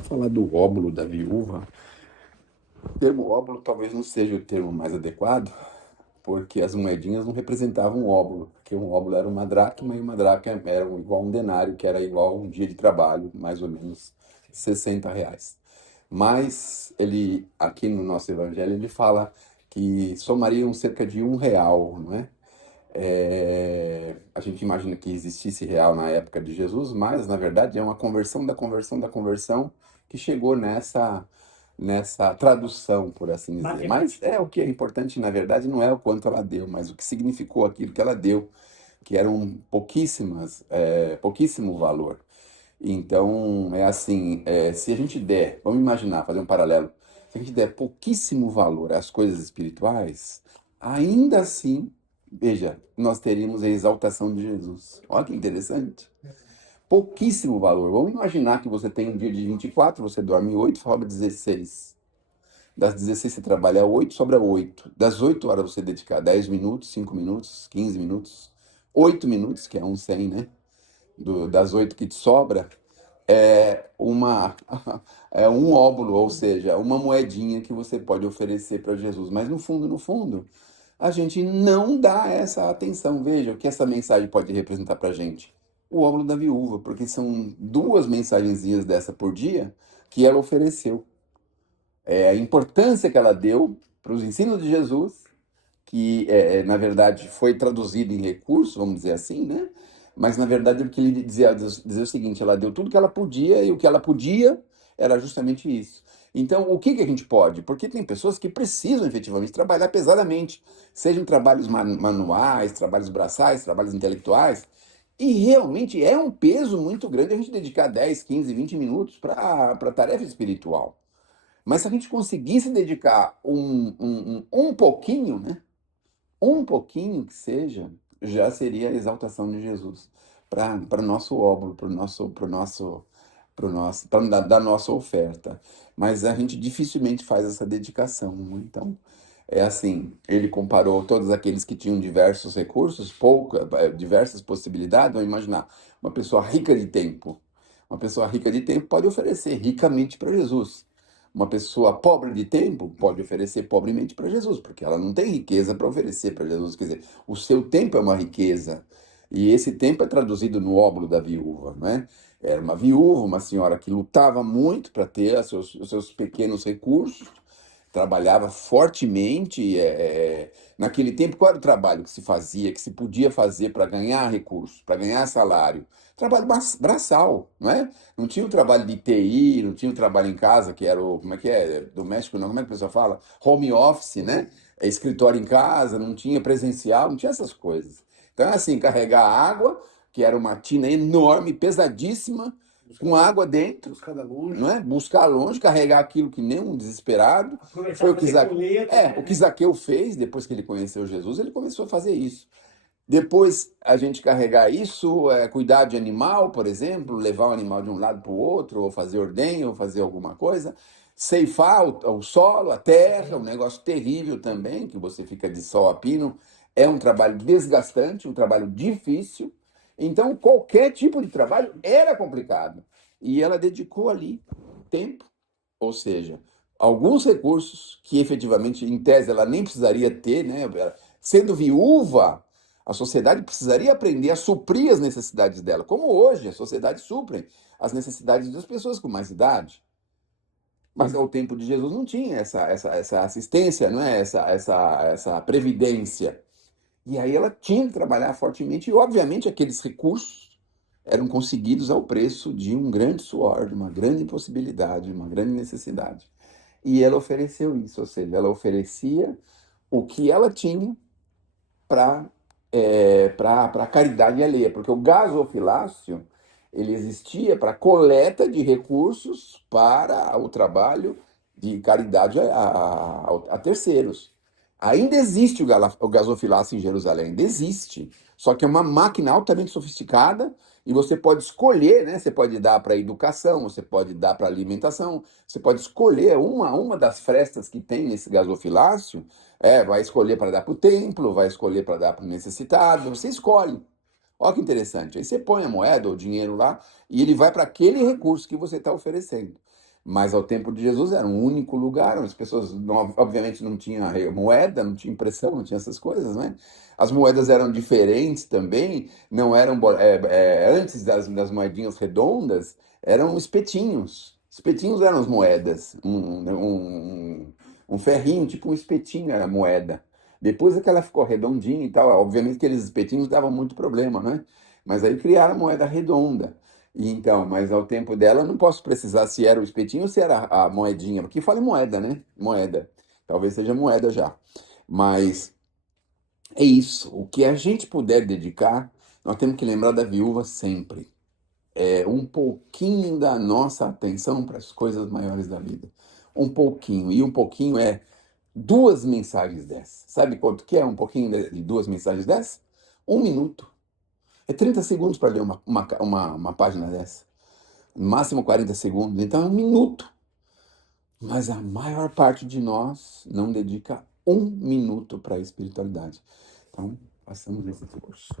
Vamos falar do óbolo da viúva. O termo óbolo talvez não seja o termo mais adequado, porque as moedinhas não representavam um óbolo, porque um óbolo era uma dracma e uma dracma era igual a um denário, que era igual a um dia de trabalho, mais ou menos R$ 60. Mas ele, aqui no nosso evangelho, ele fala que somariam cerca de R$ 1, não é? A gente imagina que existisse real na época de Jesus, mas na verdade é uma conversão da conversão da conversão que chegou nessa tradução, por assim dizer. Mas o que é importante, na verdade, não é o quanto ela deu, mas o que significou aquilo que ela deu, que eram pouquíssimo valor. Então, é assim, se a gente der, vamos imaginar, fazer um paralelo, se a gente der pouquíssimo valor às coisas espirituais, ainda assim, veja, nós teríamos a exaltação de Jesus. Olha que interessante. Pouquíssimo valor. Vamos imaginar que você tem um dia de 24, você dorme 8, sobra 16. Das 16 você trabalha 8, sobra 8. Das 8 horas você dedicar 10 minutos, 5 minutos, 15 minutos, 8 minutos, que é um 100, né? Das 8 que te sobra, uma é um óbolo, ou seja, uma moedinha que você pode oferecer para Jesus. Mas no fundo, a gente não dá essa atenção. Veja o que essa mensagem pode representar para a gente. O óbolo da viúva, porque são duas mensagenzinhas dessa por dia que ela ofereceu. A importância que ela deu para os ensinos de Jesus, que na verdade foi traduzido em recurso, vamos dizer assim, né? Mas na verdade o que ele dizia o seguinte: ela deu tudo que ela podia e o que ela podia era justamente isso. Então, o que a gente pode? Porque tem pessoas que precisam efetivamente trabalhar pesadamente, sejam trabalhos manuais, trabalhos braçais, trabalhos intelectuais, e realmente é um peso muito grande a gente dedicar 10, 15, 20 minutos para a tarefa espiritual. Mas se a gente conseguisse dedicar um pouquinho, né? Um pouquinho que seja, já seria a exaltação de Jesus para o nosso óbolo, para da nossa oferta. Mas a gente dificilmente faz essa dedicação. Então, é assim, ele comparou todos aqueles que tinham diversos recursos, diversas possibilidades. Vamos imaginar, uma pessoa rica de tempo. Uma pessoa rica de tempo pode oferecer ricamente para Jesus. Uma pessoa pobre de tempo pode oferecer pobremente para Jesus, porque ela não tem riqueza para oferecer para Jesus. Quer dizer, o seu tempo é uma riqueza. E esse tempo é traduzido no óbolo da viúva, não é? Era uma viúva, uma senhora que lutava muito para ter os seus pequenos recursos, trabalhava fortemente. Naquele tempo, qual era o trabalho que se fazia, que se podia fazer para ganhar recursos, para ganhar salário? Trabalho braçal, não é? Não tinha o trabalho de TI, não tinha o trabalho em casa, que era como é que é? Doméstico, não, como é que a pessoa fala? Home office, né? Escritório em casa, não tinha presencial, não tinha essas coisas. Então, é assim, carregar água, que era uma tina enorme, pesadíssima, com água dentro, não é? Buscar longe, carregar aquilo que nem um desesperado. Foi o que Zaqueu fez depois que ele conheceu Jesus, ele começou a fazer isso. Depois a gente carregar isso, cuidar de animal, por exemplo, levar o animal de um lado para o outro, ou fazer ordenha, ou fazer alguma coisa, ceifar o solo, a terra, um negócio terrível também, que você fica de sol a pino, é um trabalho desgastante, um trabalho difícil. Então, qualquer tipo de trabalho era complicado. E ela dedicou ali tempo, ou seja, alguns recursos que efetivamente, em tese, ela nem precisaria ter, né? Sendo viúva, a sociedade precisaria aprender a suprir as necessidades dela, como hoje a sociedade supre as necessidades das pessoas com mais idade. Mas ao tempo de Jesus não tinha essa assistência, não é? Essa previdência. E aí ela tinha que trabalhar fortemente, e obviamente aqueles recursos eram conseguidos ao preço de um grande suor, de uma grande impossibilidade, uma grande necessidade. E ela ofereceu isso, ou seja, ela oferecia o que ela tinha para para a caridade alheia, porque o gasofilácio ele existia para coleta de recursos para o trabalho de caridade a terceiros. Ainda existe o gasofilácio em Jerusalém, ainda existe. Só que é uma máquina altamente sofisticada e você pode escolher, né? Você pode dar para educação, você pode dar para alimentação, você pode escolher uma das frestas que tem nesse gasofilácio, vai escolher para dar para o templo, vai escolher para dar para o necessitado, você escolhe. Olha que interessante. Aí você põe a moeda ou o dinheiro lá e ele vai para aquele recurso que você está oferecendo. Mas ao tempo de Jesus era um único lugar, as pessoas, obviamente, não tinha moeda, não tinha impressão, não tinha essas coisas, né? As moedas eram diferentes também, não eram, antes das moedinhas redondas, eram espetinhos. Espetinhos eram as moedas, um ferrinho, tipo um espetinho era a moeda. Depois é que ela ficou redondinha e tal, obviamente que aqueles espetinhos davam muito problema, né? Mas aí criaram a moeda redonda. E então, mas ao tempo dela, eu não posso precisar se era o espetinho ou se era a moedinha, porque fala em moeda, né? Moeda. Talvez seja moeda já. Mas é isso. O que a gente puder dedicar, nós temos que lembrar da viúva sempre. É um pouquinho da nossa atenção para as coisas maiores da vida. Um pouquinho. E um pouquinho é duas mensagens dessas. Sabe quanto que é um pouquinho de duas mensagens dessas? 1 minuto. É 30 segundos para ler uma página dessa. No máximo 40 segundos, então é 1 minuto. Mas a maior parte de nós não dedica 1 minuto para a espiritualidade. Então, façamos esse esforço.